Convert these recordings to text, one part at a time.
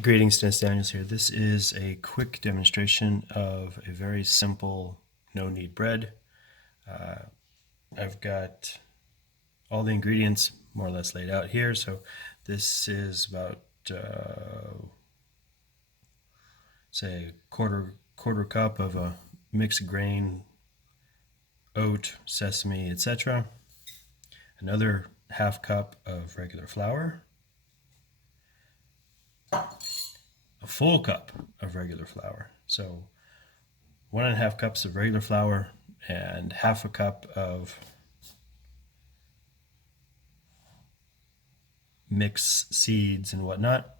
Greetings, Dennis Daniels here. This is a quick demonstration of a very simple no-knead bread. I've got all the ingredients more or less laid out here. So this is about, say, a quarter cup of a mixed grain, oat, sesame, etc. Another half cup of regular flour. A full cup of regular flour. So 1.5 cups of regular flour and half a cup of mixed seeds and whatnot.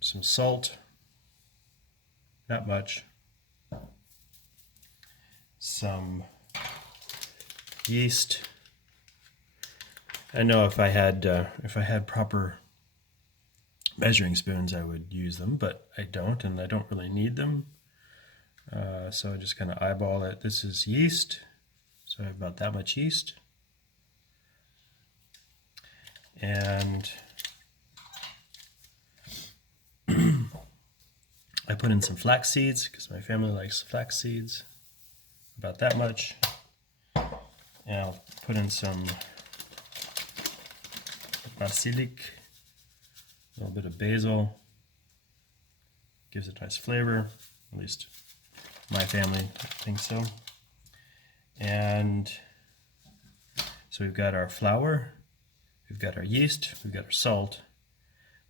Some salt, not much. Some yeast. I know if I had proper measuring spoons, I would use them, but I don't, and I don't really need them. So I just kind of eyeball it. This is yeast, so I have about that much yeast. And I put in some flax seeds because my family likes flax seeds, about that much. And I'll put in some basilic, a little bit of basil, gives it a nice flavor, at least my family thinks so. And so we've got our flour, we've got our yeast, we've got our salt,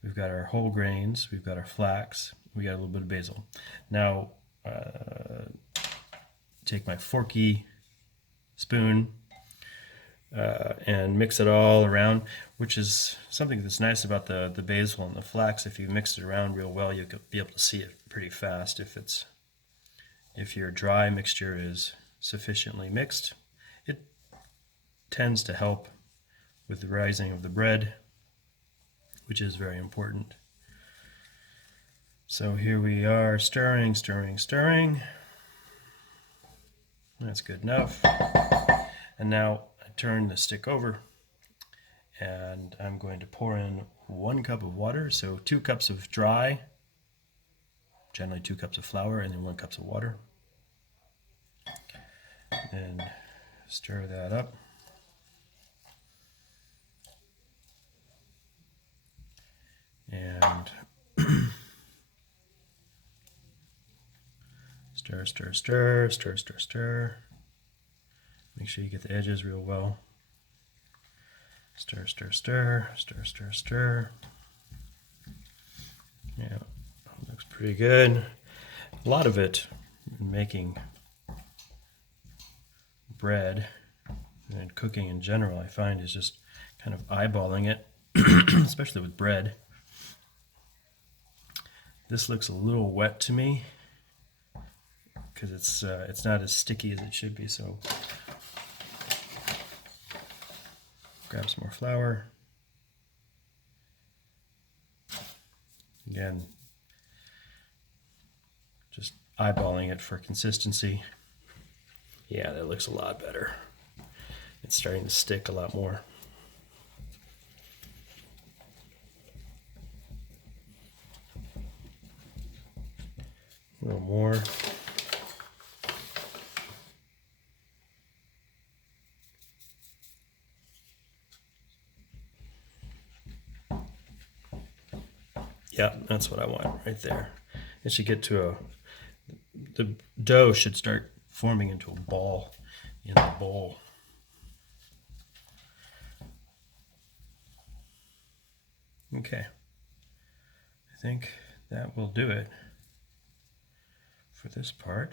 we've got our whole grains, we've got our flax, we got a little bit of basil. Now, take my forky spoon and mix it all around, which is something that's nice about the basil and the flax. If you mix it around real well, you'll be able to see it pretty fast. If your dry mixture is sufficiently mixed, it tends to help with the rising of the bread, which is very important. So here we are, stirring. That's good enough. And now I turn the stick over and I'm going to pour in 1 cup of water. So 2 cups of dry, generally 2 cups of flour, and then 1 cup of water. And stir that up. And stir. Make sure you get the edges real well. Stir. Yeah, looks pretty good. A lot of it in making bread and cooking in general, I find, is just kind of eyeballing it, especially with bread. This looks a little wet to me because it's not as sticky as it should be. So grab some more flour. Again, just eyeballing it for consistency. Yeah, that looks a lot better. It's starting to stick a lot more. A little more. Yeah, that's what I want right there. It should get to the dough should start forming into a ball in the bowl. Okay, I think that will do it for this part.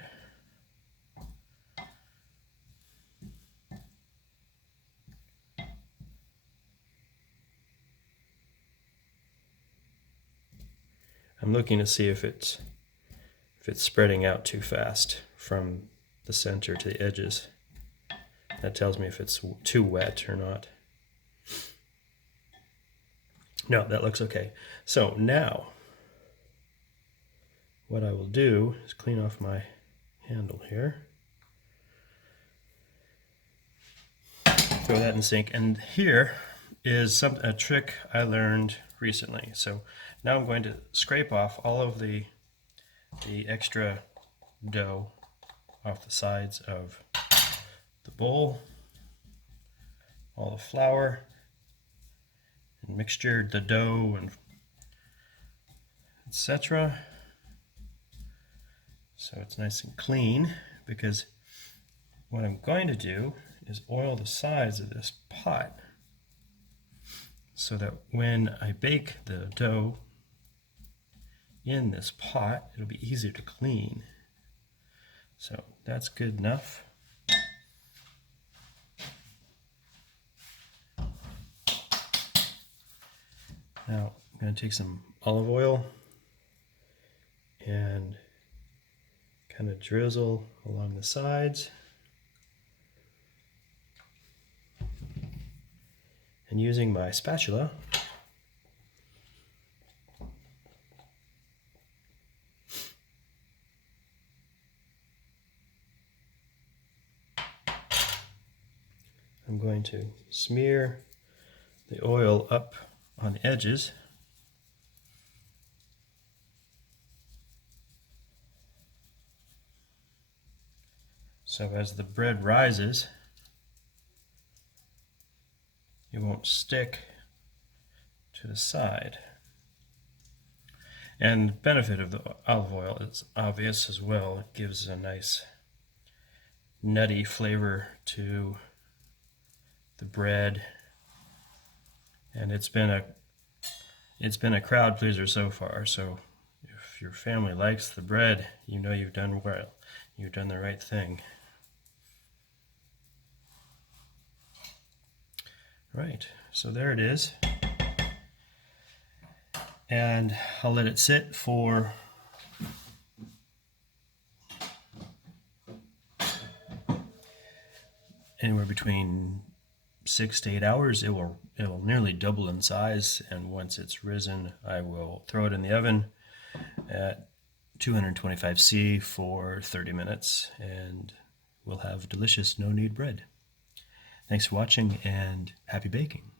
I'm looking to see if it's spreading out too fast from the center to the edges. That tells me if it's too wet or not. No, that looks okay. So now what I will do is clean off my handle here. Throw that in the sink. And here is a trick I learned recently. So Now I'm going to scrape off all of the extra dough off the sides of the bowl, all the flour and mixture, the dough, and etc. So it's nice and clean, because what I'm going to do is oil the sides of this pot so that when I bake the dough in this pot, it'll be easier to clean. So that's good enough. Now I'm going to take some olive oil and kind of drizzle along the sides. And using my spatula, I'm going to smear the oil up on the edges. So as the bread rises, it won't stick to the side. And the benefit of the olive oil is obvious as well. It gives a nice nutty flavor to the bread, and it's been a crowd pleaser so far. So if your family likes the bread, you know you've done well. You've done the right thing. Right, so there it is. And I'll let it sit for anywhere between 6 to 8 hours. It'll nearly double in size, and once it's risen, I will throw it in the oven at 225°C for 30 minutes, and we'll have delicious no-knead bread. Thanks for watching, and happy baking.